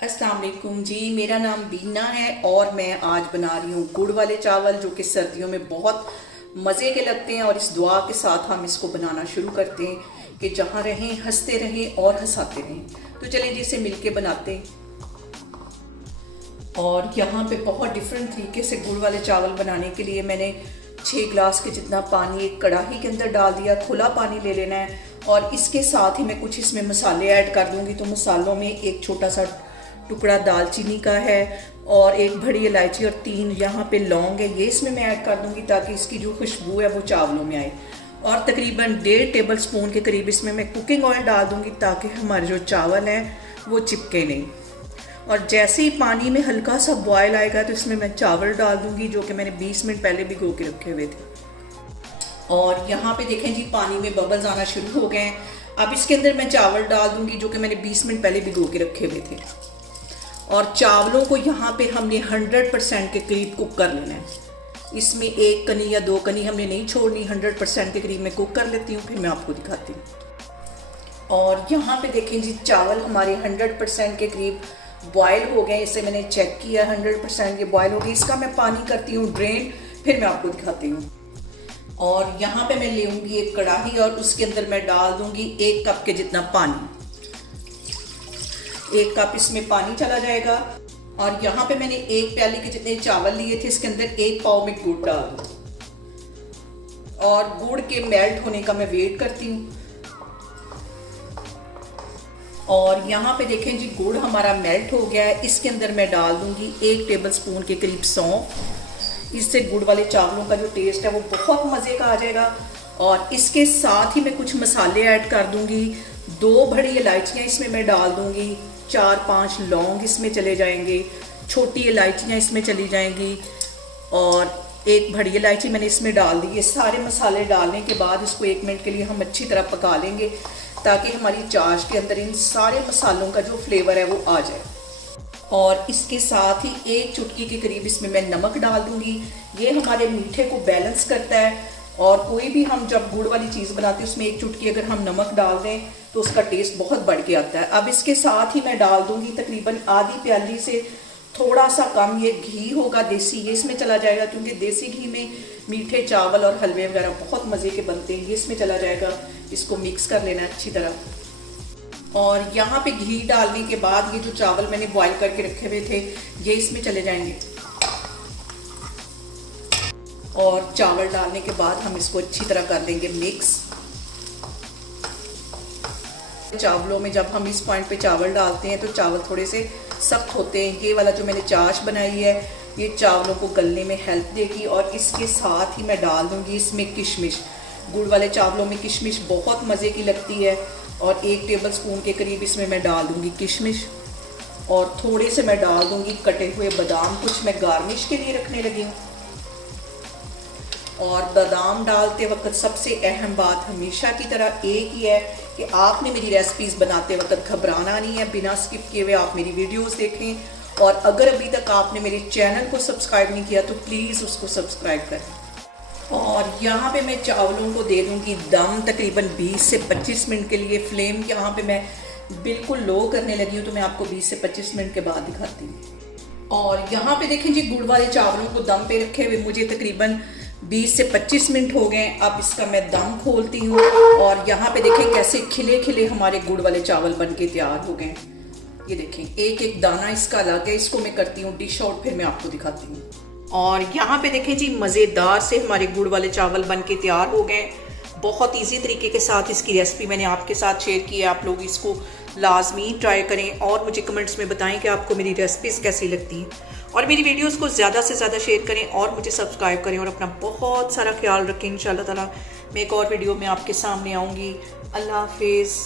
अस्सलाम वालेकुम जी। मेरा नाम बीना है और मैं आज बना रही हूँ गुड़ वाले चावल, जो कि सर्दियों में बहुत मज़े के लगते हैं। और इस दुआ के साथ हम इसको बनाना शुरू करते हैं कि जहाँ रहें हंसते रहें और हंसाते रहें। तो चलिए जी इसे मिलके बनाते हैं। और यहाँ पे बहुत डिफरेंट तरीके से गुड़ वाले चावल बनाने के लिए मैंने 6 गिलास के जितना पानी एक कढ़ाई के अंदर डाल दिया। खुला पानी ले लेना है और इसके साथ ही मैं कुछ इसमें मसाले ऐड कर दूँगी। तो मसालों में एक छोटा सा टुकड़ा दालचीनी का है और एक बड़ी इलायची और 3 यहाँ पे लौंग है, ये इसमें मैं ऐड कर दूंगी ताकि इसकी जो खुशबू है वो चावलों में आए। और तकरीबन 1.5 टेबल स्पून के करीब इसमें मैं कुकिंग ऑयल डाल दूंगी ताकि हमारे जो चावल हैं वो चिपके नहीं। और जैसे ही पानी में हल्का सा बॉयल आएगा तो इसमें मैं चावल डाल दूंगी, जो कि मैंने 20 मिनट पहले भिगो के रखे हुए थे। और यहाँ पे देखें जी पानी में बबल्स आना शुरू हो गए हैं। अब इसके अंदर मैं चावल डाल दूंगी जो कि मैंने 20 मिनट पहले भिगो के रखे हुए थे। और चावलों को यहाँ पे हमने 100% के करीब कुक कर लेना है। इसमें 1 कनी या 2 कनी हमने नहीं छोड़नी, 100% के करीब मैं कुक कर लेती हूँ, फिर मैं आपको दिखाती हूँ। और यहाँ पे देखें जी चावल हमारे 100% के करीब बॉयल हो गए। इसे मैंने चेक किया, 100% ये बॉयल हो गई। इसका मैं पानी करती हूँ ड्रेन, फिर मैं आपको दिखाती हूँ। और यहाँ पे मैं लेंगी एक कढ़ाई और उसके अंदर मैं डाल दूँगी 1 कप के जितना पानी। 1 कप इसमें पानी चला जाएगा। और यहाँ पे मैंने 1 प्याली के जितने चावल लिए थे इसके अंदर 1 पाव में गुड़ डाल दूँ। और गुड़ के मेल्ट होने का मैं वेट करती हूँ। और यहाँ पे देखें जी गुड़ हमारा मेल्ट हो गया है। इसके अंदर मैं डाल दूँगी 1 टेबल स्पून के करीब सौंफ। इससे गुड़ वाले चावलों का जो टेस्ट है वो बहुत मज़े का आ जाएगा। और इसके साथ ही मैं कुछ मसाले ऐड कर दूँगी। 2 बड़ी इलायचियाँ इसमें मैं डाल दूँगी, 4-5 लौंग इसमें चले जाएंगे, छोटी इलायचियाँ इसमें चली जाएंगी और 1 बड़ी इलायची मैंने इसमें डाल दी। ये सारे मसाले डालने के बाद इसको 1 मिनट के लिए हम अच्छी तरह पका लेंगे ताकि हमारी चाश के अंदर इन सारे मसालों का जो फ्लेवर है वो आ जाए। और इसके साथ ही 1 चुटकी के करीब इसमें मैं नमक डाल दूँगी। ये हमारे मीठे को बैलेंस करता है। और कोई भी हम जब गुड़ वाली चीज़ बनाते हैं उसमें 1 चुटकी अगर हम नमक डाल दें तो उसका टेस्ट बहुत बढ़ के आता है। अब इसके साथ ही मैं डाल दूंगी तकरीबन आधी प्याली से थोड़ा सा कम ये घी होगा देसी, ये इसमें चला जाएगा क्योंकि देसी घी में मीठे चावल और हलवे वगैरह बहुत मज़े के बनते हैं। ये इसमें चला जाएगा। इसको मिक्स कर लेना अच्छी तरह। और यहाँ पे घी डालने के बाद ये जो चावल मैंने बॉयल करके रखे हुए थे ये इसमें चले जाएंगे। और चावल डालने के बाद हम इसको अच्छी तरह कर लेंगे मिक्स। चावलों में जब हम इस पॉइंट पे चावल डालते हैं तो चावल थोड़े से सख्त होते हैं। ये वाला जो मैंने चाश बनाई है ये चावलों को गलने में हेल्प देगी। और इसके साथ ही मैं डाल दूंगी इसमें किशमिश। गुड़ वाले चावलों में किशमिश बहुत मज़े की लगती है। और 1 टेबल स्पून के करीब इसमें मैं डाल दूंगी किशमिश। और थोड़े से मैं डाल दूंगी कटे हुए बादाम, कुछ मैं गार्निश के लिए रखने लगी हूँ। और बादाम डालते वक्त सबसे अहम बात हमेशा की तरह एक ही है कि आपने मेरी रेसिपीज़ बनाते वक्त घबराना नहीं है। बिना स्किप किए हुए आप मेरी वीडियोस देखें। और अगर अभी तक आपने मेरे चैनल को सब्सक्राइब नहीं किया तो प्लीज़ उसको सब्सक्राइब करें। और यहाँ पे मैं चावलों को दे दूँगी दम तकरीबन 20 से 25 मिनट के लिए। फ्लेम यहाँ पे मैं बिल्कुल लो करने लगी हूँ, तो मैं आपको 20 से 25 मिनट के बाद दिखाती हूँ। और यहाँ पे देखें जी गुड़ वाले चावलों को दम पे रखे हुए मुझे तकरीबन 20 से 25 मिनट हो गए। अब इसका मैं दम खोलती हूँ और यहाँ पे देखें कैसे खिले खिले हमारे गुड़ वाले चावल बन के तैयार हो गए। ये देखें एक एक दाना इसका अलग है। इसको मैं करती हूँ डिश आउट, फिर मैं आपको दिखाती हूँ। और यहाँ पे देखें जी मज़ेदार से हमारे गुड़ वाले चावल बन के तैयार हो गए। बहुत ईजी तरीके के साथ इसकी रेसिपी मैंने आपके साथ शेयर की है। आप लोग इसको लाजमी ट्राई करें और मुझे कमेंट्स में बताएं कि आपको मेरी रेसिपीज़ कैसी लगती हैं। और मेरी वीडियोस को ज़्यादा से ज़्यादा शेयर करें और मुझे सब्सक्राइब करें। और अपना बहुत सारा ख्याल रखें। इंशाल्लाह ताला मैं एक और वीडियो में आपके सामने आऊँगी। अल्लाह हाफिज़।